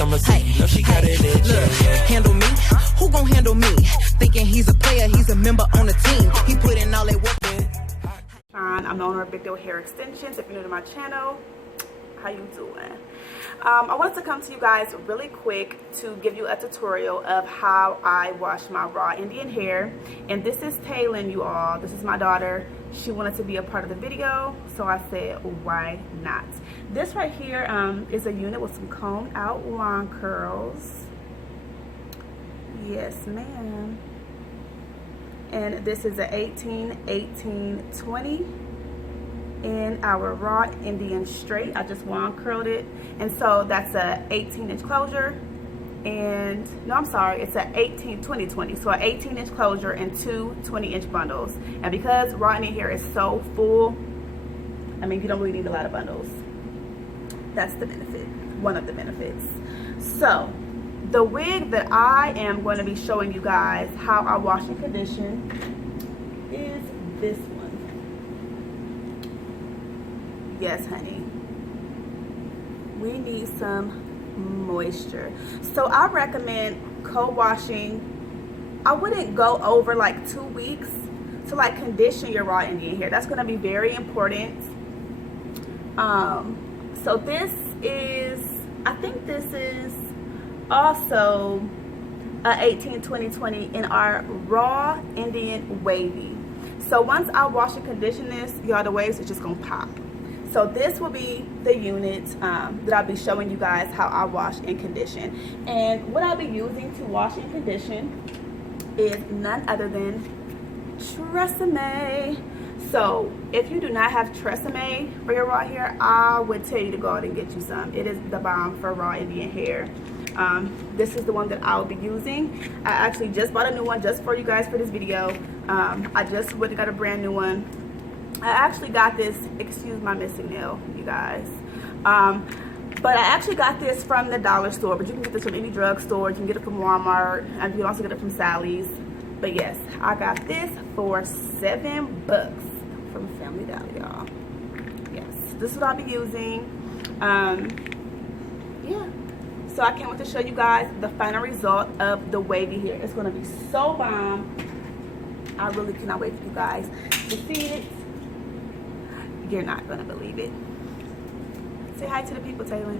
summer sea. No, she got it in Look, handle me? Who gon' handle me? Thinking he's a player, he's a member on the team. He put in all that work. I'm the owner of Big Deal Hair Extensions. If you're new to my channel, how you doing? I wanted to come to you guys really quick to give you a tutorial of how I wash my raw Indian hair. And this is Taylin, you all. This is my daughter. She wanted to be a part of the video, so I said, why not? This right here is a unit with some combed out long curls. Yes, ma'am. And this is a 18, 18, 20 in our raw Indian straight. I just long curled it, and so that's a 18-inch closure, and no, I'm sorry, it's a 18, 20, 20. So an 18-inch closure and two 20-inch bundles. And because raw Indian hair is so full, I mean, you don't really need a lot of bundles. That's the benefit, one of the benefits. So the wig that I am going to be showing you guys how I wash and condition is this one. Yes, honey. We need some moisture. So I recommend co-washing. I wouldn't go over like 2 weeks to like condition your raw Indian hair. That's going to be very important. So this is, I think this is also a 18, 20, 20 in our raw Indian wavy. So once I wash and condition this, y'all, the waves are just gonna pop. So this will be the unit that I'll be showing you guys how I wash and condition. And what I'll be using to wash and condition is none other than tresseme. So if you do not have tresseme for your raw hair, I would tell you to go out and get you some. It is the bomb for raw Indian hair. This is the one that I'll be using. I actually just bought a new one just for you guys for this video. I just went and got a brand new one. I actually got this, excuse my missing nail, you guys. But I actually got this from the dollar store, but you can get this from any drugstore. You can get it from Walmart, and you can also get it from Sally's. But yes, I got this for $7 from Family Dollar, y'all. Yes, this is what I'll be using. Yeah. So I can't wait to show you guys the final result of the wavy hair. It's going to be so bomb. I really cannot wait for you guys to see it. You're not going to believe it. Say hi to the people, Taylor.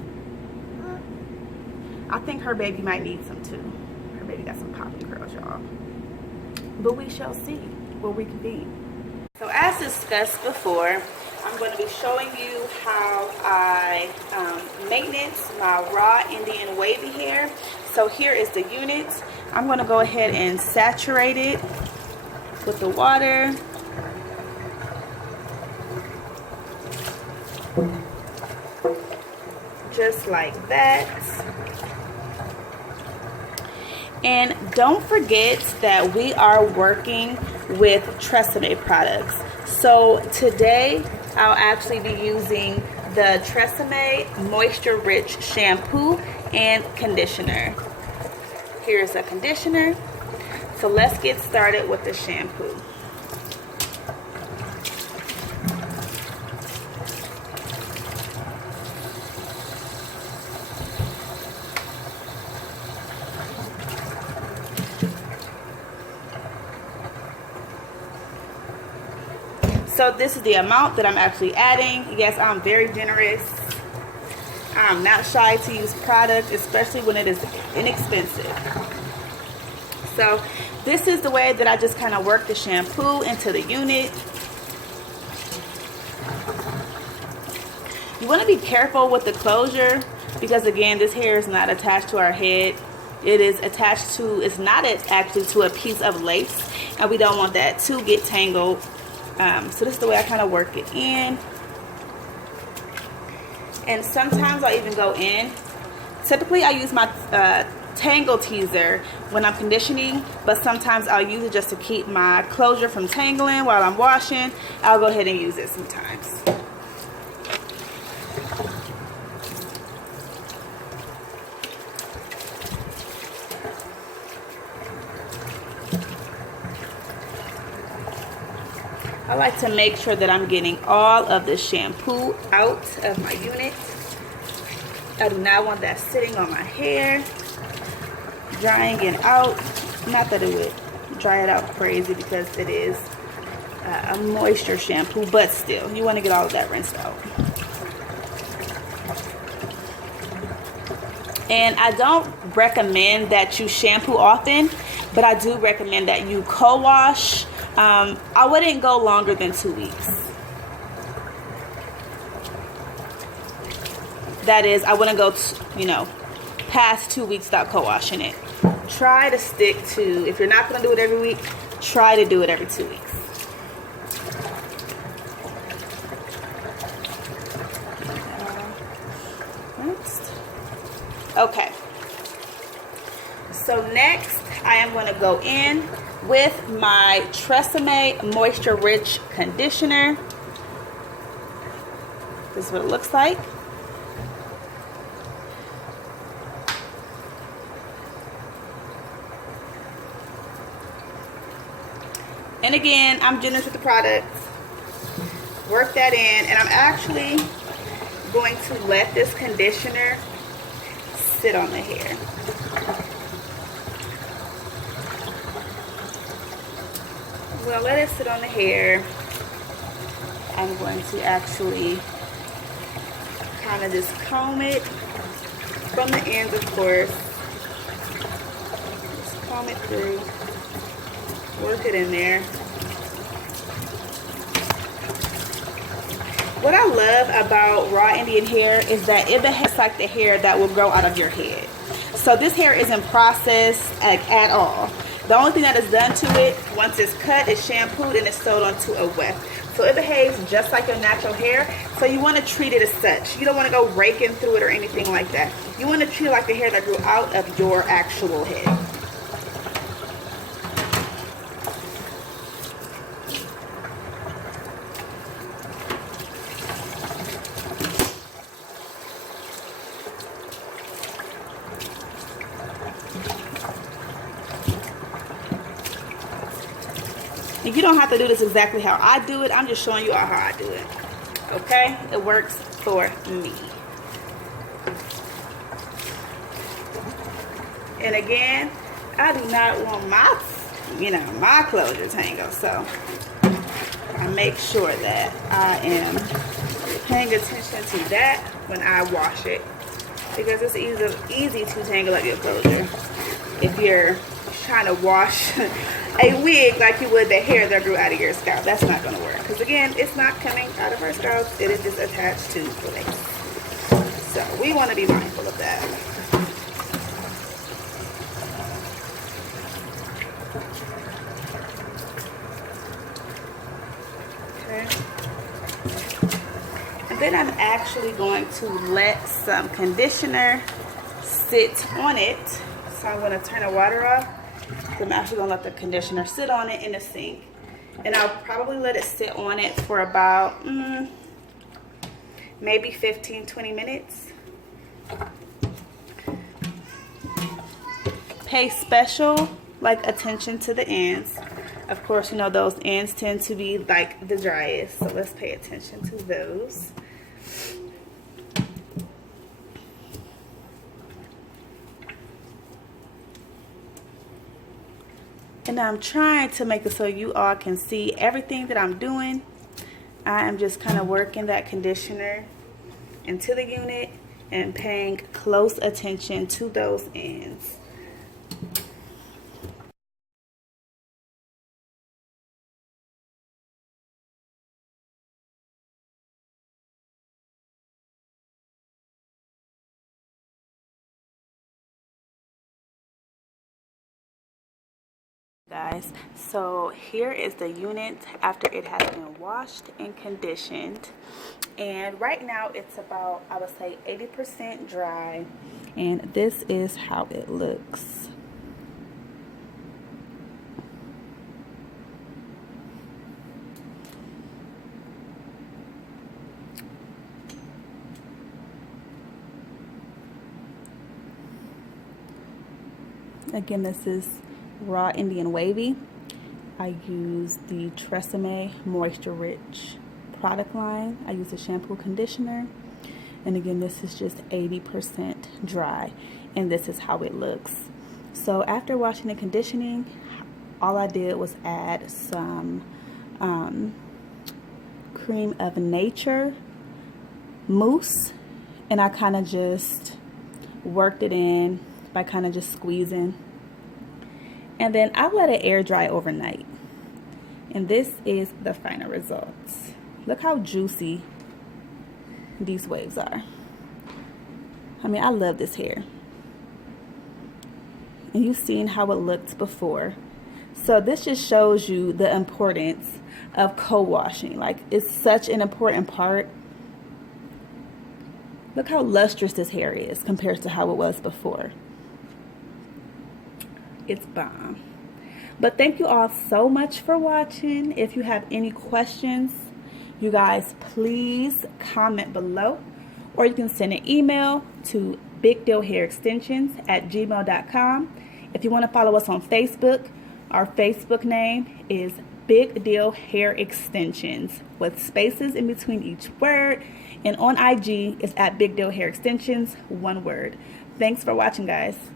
I think her baby might need some too. Her baby got some popping curls, y'all. But we shall see where we can be. So as discussed before, I'm going to be showing you how I maintenance my raw Indian wavy hair. So here is the unit. I'm going to go ahead and saturate it with the water. Just like that. And don't forget that we are working with tresseme products. So today I'll actually be using the Tresseme Moisture Rich Shampoo and Conditioner. Here's a conditioner. So let's get started with the shampoo. So this is the amount that I'm actually adding. Yes, I'm very generous. I'm not shy to use product, especially when it is inexpensive. So this is the way that I just kind of work the shampoo into the unit. You want to be careful with the closure because again, this hair is not attached to our head. It is attached to, it's not actually to a piece of lace, and we don't want that to get tangled. So this is the way I kind of work it in. And sometimes I'll even go in. Typically I use my tangle teaser when I'm conditioning, but sometimes I'll use it just to keep my closure from tangling while I'm washing. I'll go ahead and use it sometimes. I like to make sure that I'm getting all of the shampoo out of my unit. I do not want that sitting on my hair, drying it out. Not that it would dry it out crazy because it is a moisture shampoo, but still, you want to get all of that rinsed out. And I don't recommend that you shampoo often, but I do recommend that you co-wash. I wouldn't go longer than 2 weeks. That is, I wouldn't go, past 2 weeks without co-washing it. Try to stick to, if you're not going to do it every week, try to do it every 2 weeks. Next. Okay. So next, I am going to go in with my Tresemme Moisture Rich Conditioner. This is what it looks like. And again, I'm generous with the product. Work that in, and I'm actually going to let this conditioner sit on the hair. I'm going to let it sit on the hair. I'm going to actually kind of just comb it from the ends, of course. Just comb it through. Work it in there. What I love about raw Indian hair is that it behaves like the hair that will grow out of your head. So this hair isn't processed at all. The only thing that is done to it, once it's cut, it's shampooed, and it's sewed onto a weft. So it behaves just like your natural hair. So you want to treat it as such. You don't want to go raking through it or anything like that. You want to treat it like the hair that grew out of your actual head. You don't have to do this exactly how I do it. I'm just showing you how I do it. Okay? It works for me. And again, I do not want my closure tangled. So I make sure that I am paying attention to that when I wash it, because it's easy to tangle up your closure if you're trying to wash a wig like you would the hair that grew out of your scalp. That's not going to work, because again, it's not coming out of our scalp. It is just attached to the lace. So we want to be mindful of that. Okay. And then I'm actually going to let some conditioner sit on it. So I'm going to turn the water off. I'm actually going to let the conditioner sit on it in the sink. And I'll probably let it sit on it for about maybe 15-20 minutes. Pay special attention to the ends. Of course, those ends tend to be like the driest, so let's pay attention to those. And I'm trying to make it so you all can see everything that I'm doing. I am just kind of working that conditioner into the unit and paying close attention to those ends. Guys, so here is the unit after it has been washed and conditioned, and right now it's about, I would say, 80% dry, and this is how it looks. Again, this is raw Indian wavy. I use the Tresseme Moisture Rich product line. I use a shampoo conditioner. And again, this is just 80% dry, and this is how it looks. So after washing and conditioning, all I did was add some Cream of Nature mousse, and I kind of just worked it in by kind of just squeezing. And then I let it air dry overnight. And this is the final results. Look how juicy these waves are. I mean, I love this hair. And you've seen how it looked before. So this just shows you the importance of co-washing. Like, it's such an important part. Look how lustrous this hair is compared to how it was before. It's bomb. But thank you all so much for watching. If you have any questions, you guys please comment below, or you can send an email to bigdealhairextensions@gmail.com. If you want to follow us on Facebook, our Facebook name is Big Deal Hair Extensions with spaces in between each word, and on IG is @Big Deal Hair Extensions, one word. Thanks for watching, guys.